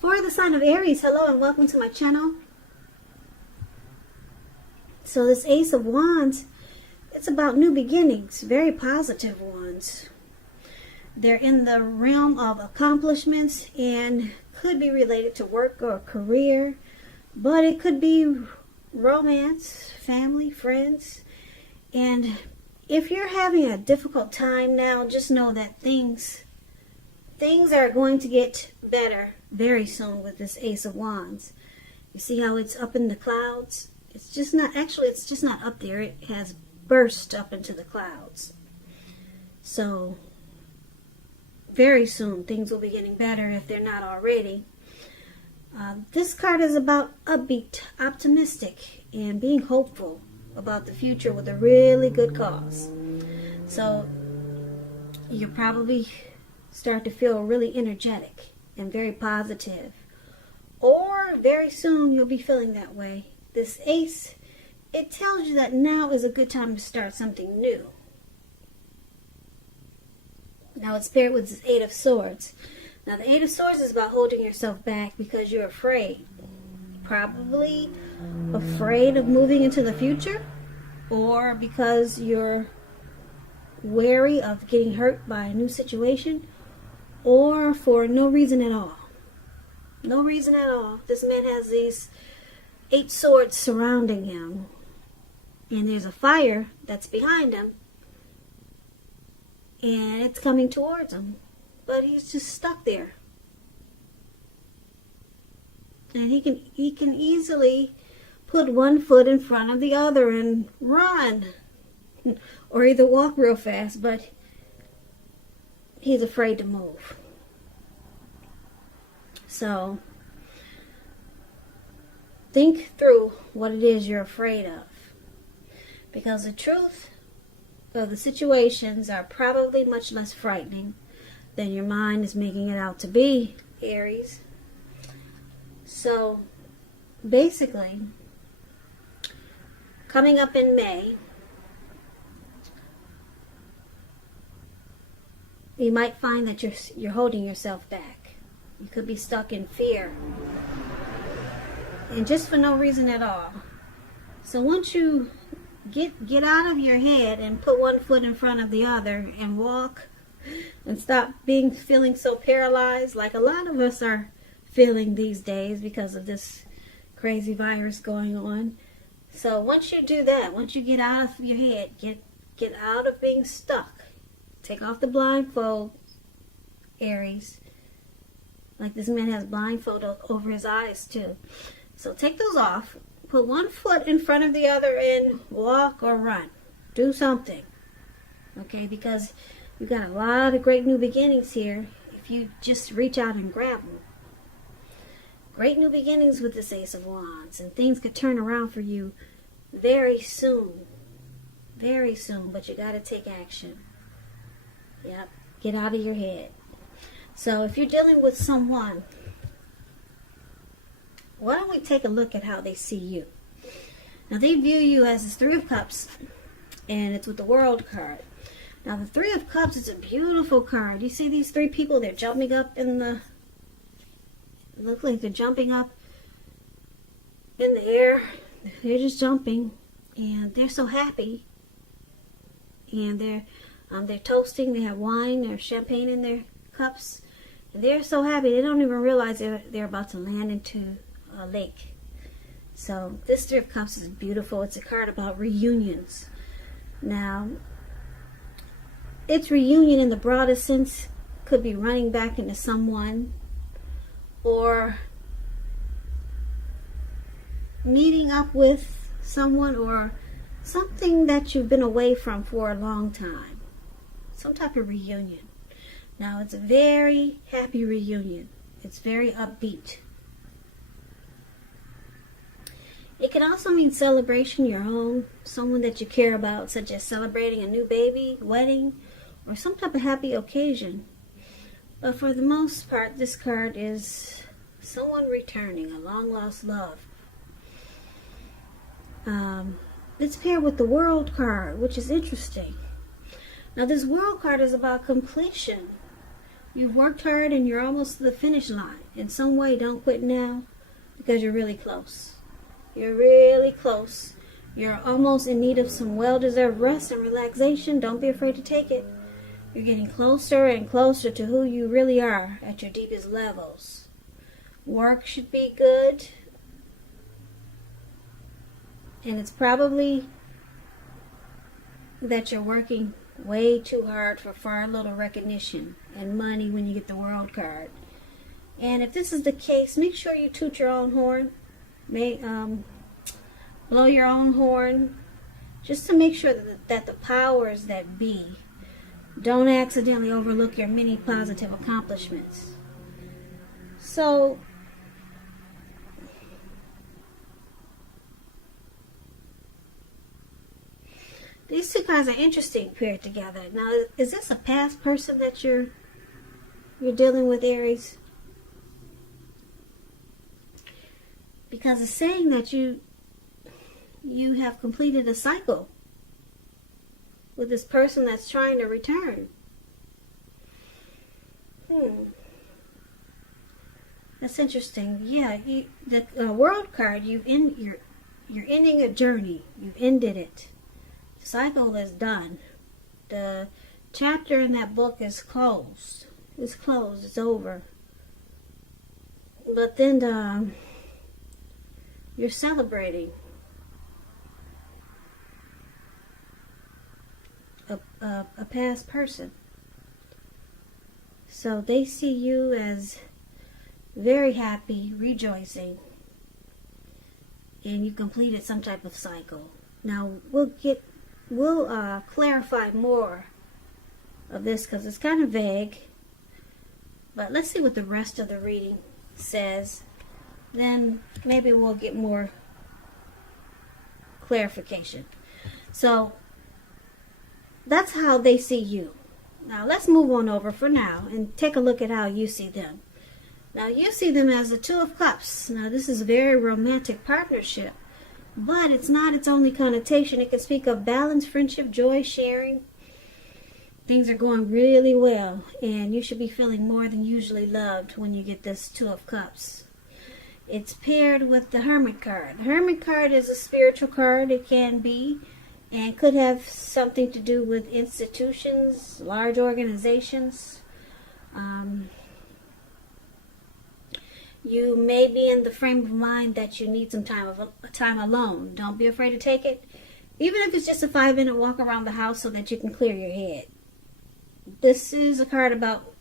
For the sign of Aries, hello and welcome to my channel. So this Ace of Wands, it's about new beginnings, very positive ones. They're in the realm of accomplishments and could be related to work or career, but it could be romance, family, friends. And if you're having a difficult time now, just know that things are going to get better very soon with this Ace of Wands. You see how it's up in the clouds? It's just not up there. It has burst up into the clouds. So very soon things will be getting better if they're not already. This card is about upbeat, optimistic, and being hopeful about the future with a really good cause. So you probably start to feel really energetic and very positive. Or very soon you'll be feeling that way. This ace, it tells you that now is a good time to start something new. Now it's paired with this Eight of Swords. Now the Eight of Swords is about holding yourself back because you're afraid. Probably afraid of moving into the future, or because you're wary of getting hurt by a new situation, or for no reason at all. No reason at all. This man has these 8 swords surrounding him, and there's a fire that's behind him, and it's coming towards him, but he's just stuck there. And he can easily put one foot in front of the other and run, or either walk real fast, but he's afraid to move. So think through what it is you're afraid of, because the truth of the situations are probably much less frightening than your mind is making it out to be, Aries. So basically, coming up in May, you might find that you're holding yourself back. You could be stuck in fear, and just for no reason at all. So once you get out of your head and put one foot in front of the other and walk and stop feeling so paralyzed like a lot of us are feeling these days because of this crazy virus going on. So once you do that, once you get out of your head, get out of being stuck, take off the blindfold, Aries. Like this man has blindfold over his eyes too. So take those off, put one foot in front of the other and walk or run. Do something. Okay, because you've got a lot of great new beginnings here if you just reach out and grab them. Great new beginnings with this Ace of Wands, and things could turn around for you very soon. Very soon, but you got to take action. Yep, get out of your head. So if you're dealing with someone, why don't we take a look at how they see you? Now they view you as this 3 of Cups, and it's with the World card. Now the 3 of Cups is a beautiful card. You see these 3 people, they're jumping up in the... It looks like they're jumping up in the air. They're just jumping, and they're so happy. And they're toasting. They have wine or champagne in their cups, and they're so happy they don't even realize they're about to land into a lake. So this 3 of Cups is beautiful. It's a card about reunions. Now, its reunion in the broadest sense could be running back into someone, or meeting up with someone, or something that you've been away from for a long time. Some type of reunion. Now it's a very happy reunion. It's very upbeat. It can also mean celebration, your own, someone that you care about, such as celebrating a new baby, wedding, or some type of happy occasion. But for the most part, this card is someone returning, a long-lost love. It's paired with the World card, which is interesting. Now, this World card is about completion. You've worked hard and you're almost to the finish line. In some way, don't quit now because you're really close. You're really close. You're almost in need of some well-deserved rest and relaxation. Don't be afraid to take it. You're getting closer and closer to who you really are at your deepest levels. Work should be good. And it's probably that you're working way too hard for far little recognition and money when you get the World card. And if this is the case, make sure you toot your own horn. Blow your own horn, just to make sure that the powers that be don't accidentally overlook your many positive accomplishments. So, these two cards are interesting paired together. Now, is this a past person that you're dealing with, Aries? Because it's saying that you have completed a cycle with this person that's trying to return. That's interesting. Yeah, the World card, you're ending a journey. You've ended it. The cycle is done. The chapter in that book is closed. It's closed. It's over. But then you're celebrating a past person. So they see you as very happy, rejoicing, and you completed some type of cycle. Now we'll clarify more of this because it's kind of vague. But let's see what the rest of the reading says. Then maybe we'll get more clarification. So that's how they see you. Now let's move on over for now and take a look at how you see them. Now you see them as the Two of Cups. Now this is a very romantic partnership, but it's not its only connotation. It can speak of balance, friendship, joy, sharing. Things are going really well, and you should be feeling more than usually loved when you get this Two of Cups. It's paired with the Hermit card. The Hermit card is a spiritual card. It can be and could have something to do with institutions, large organizations. You may be in the frame of mind that you need some time alone. Don't be afraid to take it, even if it's just a 5-minute walk around the house so that you can clear your head. This is a card about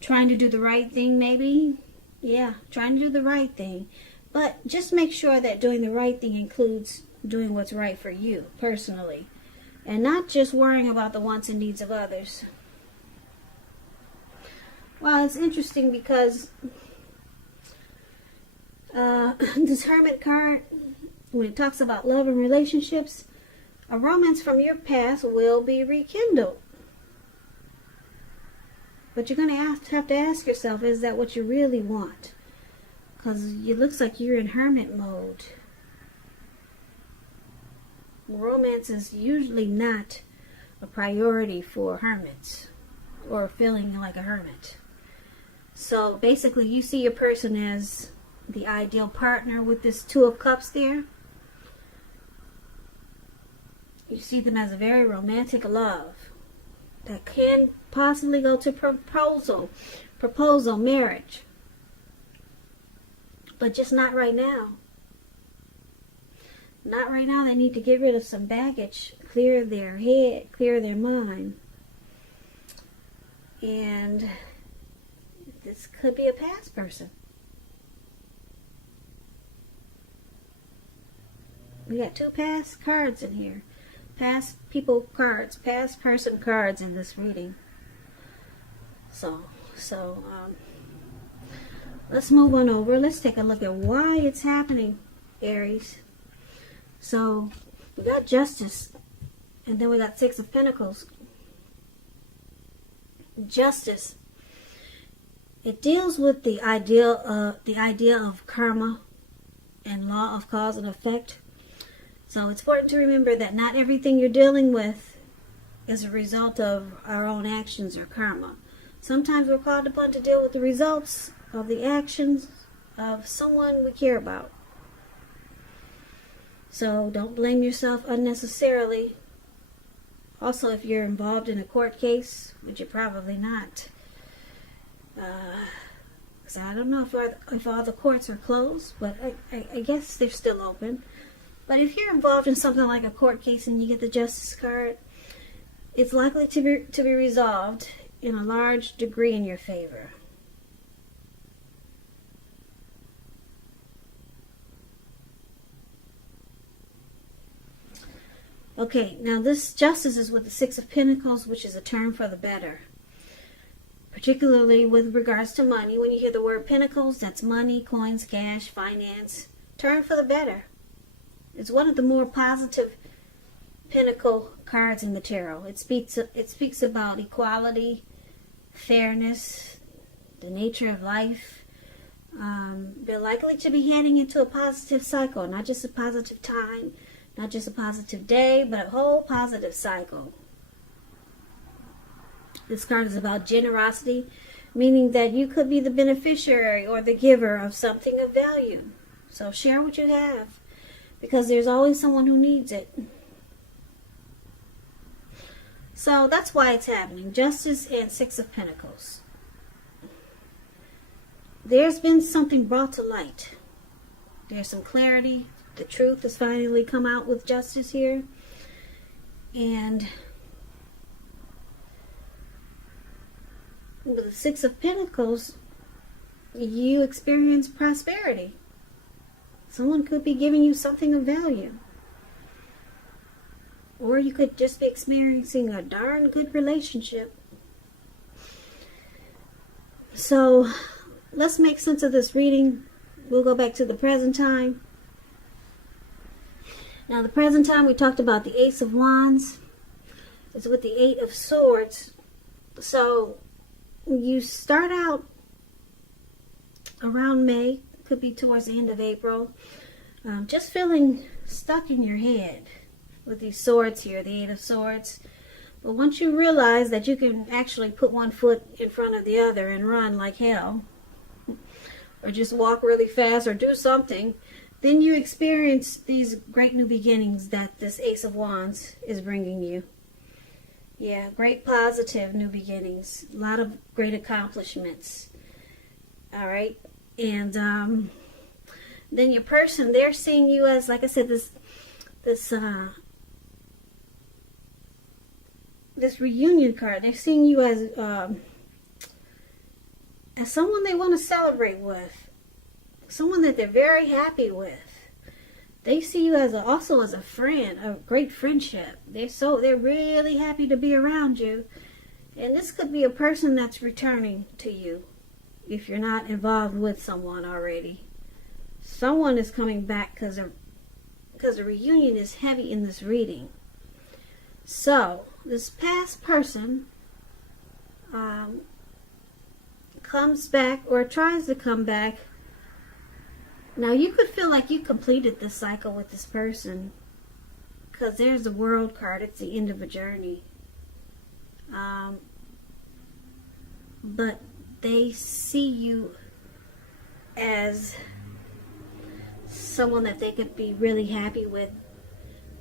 trying to do the right thing, maybe. Yeah, trying to do the right thing. But just make sure that doing the right thing includes doing what's right for you personally, and not just worrying about the wants and needs of others. Well, it's interesting because this Hermit card, when it talks about love and relationships, a romance from your past will be rekindled. But you're going to have to ask yourself, is that what you really want? Because it looks like you're in hermit mode. Romance is usually not a priority for hermits or feeling like a hermit. So basically you see your person as the ideal partner with this Two of Cups there. You see them as a very romantic love that can possibly go to proposal, marriage. But just not right now. Not right now. They need to get rid of some baggage, clear their head, clear their mind. And this could be a past person. We got two past cards in here. Past people cards, past person cards in this reading. So let's move on over. Let's take a look at why it's happening, Aries. So we got Justice, and then we got Six of Pentacles. Justice. It deals with the idea of karma and law of cause and effect. So it's important to remember that not everything you're dealing with is a result of our own actions or karma. Sometimes we're called upon to deal with the results of the actions of someone we care about. So don't blame yourself unnecessarily. Also, if you're involved in a court case, which you're probably not, because I don't know if all the courts are closed, but I guess they're still open. But if you're involved in something like a court case and you get the Justice card, it's likely to be resolved in a large degree in your favor. Okay, now this Justice is with the Six of Pentacles, which is a turn for the better. Particularly with regards to money. When you hear the word Pentacles, that's money, coins, cash, finance. Turn for the better. It's one of the more positive Pentacle cards in the tarot. It speaks about equality, fairness, the nature of life. They're likely to be heading into a positive cycle, not just a positive time, not just a positive day, but a whole positive cycle. This card is about generosity, meaning that you could be the beneficiary or the giver of something of value. So share what you have, because there's always someone who needs it. So that's why it's happening. Justice and Six of Pentacles. There's been something brought to light. There's some clarity. The truth has finally come out with Justice here. And with the Six of Pentacles, you experience prosperity. Someone could be giving you something of value. Or you could just be experiencing a darn good relationship. So let's make sense of this reading. We'll go back to the present time. Now, the present time, we talked about the Ace of Wands. It's with the Eight of Swords. So you start out around May, could be towards the end of April, just feeling stuck in your head with these swords here, the Eight of Swords. But once you realize that you can actually put one foot in front of the other and run like hell, or just walk really fast or do something, then you experience these great new beginnings that this Ace of Wands is bringing you. Yeah, great positive new beginnings. A lot of great accomplishments. All right. And then your person, they're seeing you as, like I said, this reunion card. They're seeing you as someone they want to celebrate with. Someone that they're very happy with. They see you as also as a friend, a great friendship. They're really happy to be around you. And this could be a person that's returning to you if you're not involved with someone already. Someone is coming back because the reunion is heavy in this reading. So this past person comes back or tries to come back. Now, you could feel like you completed this cycle with this person, because there's the World card. It's the end of a journey. But they see you as someone that they could be really happy with,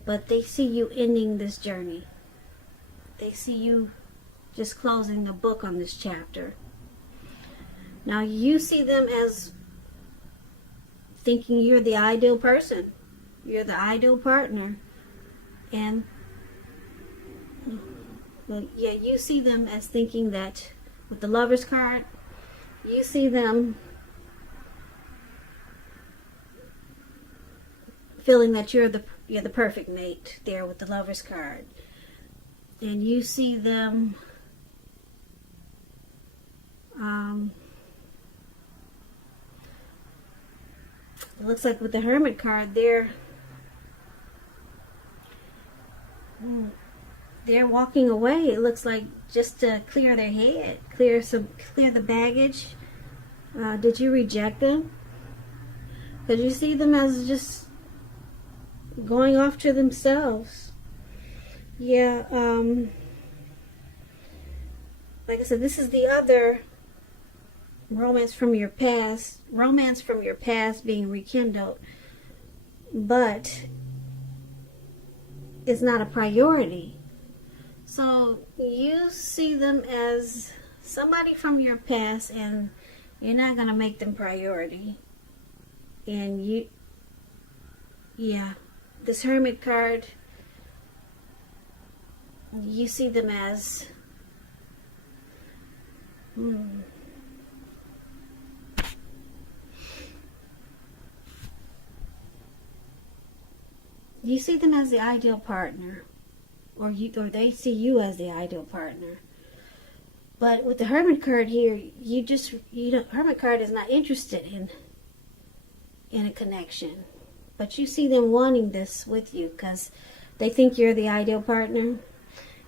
but they see you ending this journey. They see you just closing the book on this chapter. Now, you see them as thinking you're the ideal person. You're the ideal partner. And, well, yeah, you see them as thinking that with the Lovers card, you see them feeling that you're the perfect mate there with the Lovers card. And you see them it looks like with the Hermit card, they're walking away. It looks like just to clear their head, clear the baggage. Did you reject them? Because you see them as just going off to themselves. Yeah. like I said, this is the other romance from your past being rekindled, but it's not a priority. So you see them as somebody from your past, and you're not going to make them priority. And this Hermit card, you see them as you see them as the ideal partner, or they see you as the ideal partner. But with the Hermit card here, Hermit card is not interested in a connection. But you see them wanting this with you because they think you're the ideal partner.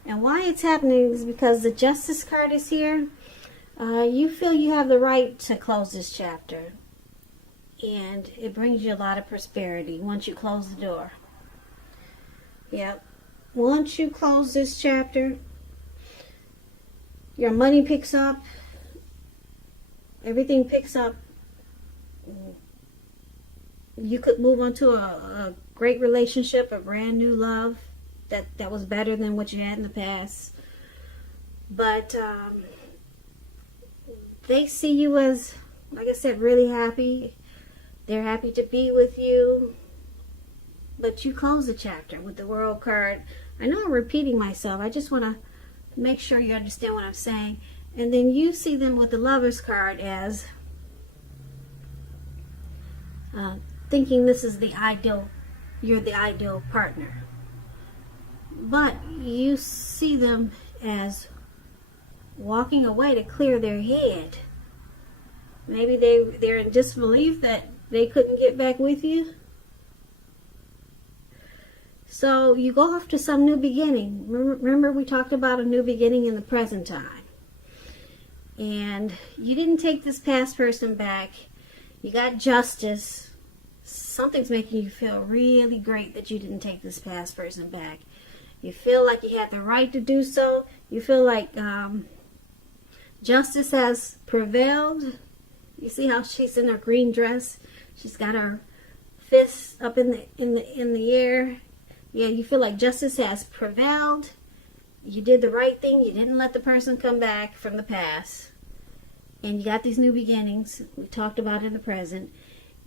And why it's happening is because the Justice card is here. You feel you have the right to close this chapter. And it brings you a lot of prosperity once you close the door. Yep. Once you close this chapter, your money picks up. Everything picks up. You could move on to a great relationship, a brand new love that was better than what you had in the past. But they see you as, like I said, really happy. They're happy to be with you. But you close the chapter with the World card. I know I'm repeating myself. I just want to make sure you understand what I'm saying. And then you see them with the Lovers card as thinking this is the ideal, you're the ideal partner. But you see them as walking away to clear their head. Maybe they're in disbelief that they couldn't get back with you. So you go off to some new beginning. Remember we talked about a new beginning in the present time. And you didn't take this past person back. You got justice. Something's making you feel really great that you didn't take this past person back. You feel like you had the right to do so. You feel like justice has prevailed. You see how she's in her green dress. She's got her fists up in the air. Yeah, you feel like justice has prevailed. You did the right thing. You didn't let the person come back from the past. And you got these new beginnings. We talked about in the present.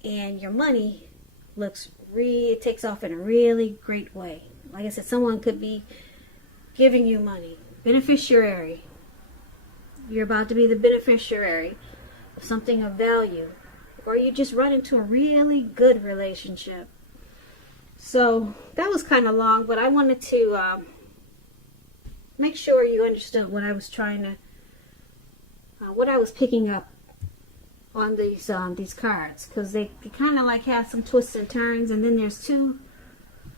And your money it takes off in a really great way. Like I said, someone could be giving you money. Beneficiary. You're about to be the beneficiary of something of value. Or you just run into a really good relationship. So that was kind of long, but I wanted to make sure you understood what I was what I was picking up on these cards, because they kind of like have some twists and turns. And then there's two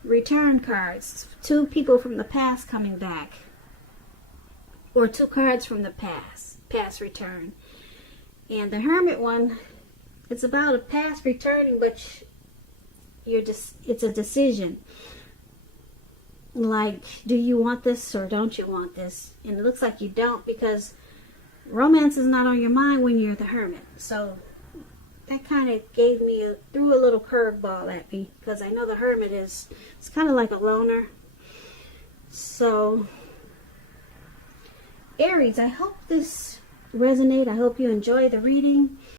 return cards, two people from the past coming back, or two cards from the past return. And the Hermit one, it's about a past returning, but it's a decision. Like, do you want this or don't you want this? And it looks like you don't, because romance is not on your mind when you're the Hermit. So that kind of threw a little curveball at me, because I know the Hermit it's kind of like a loner. So Aries, I hope this resonates. I hope you enjoy the reading.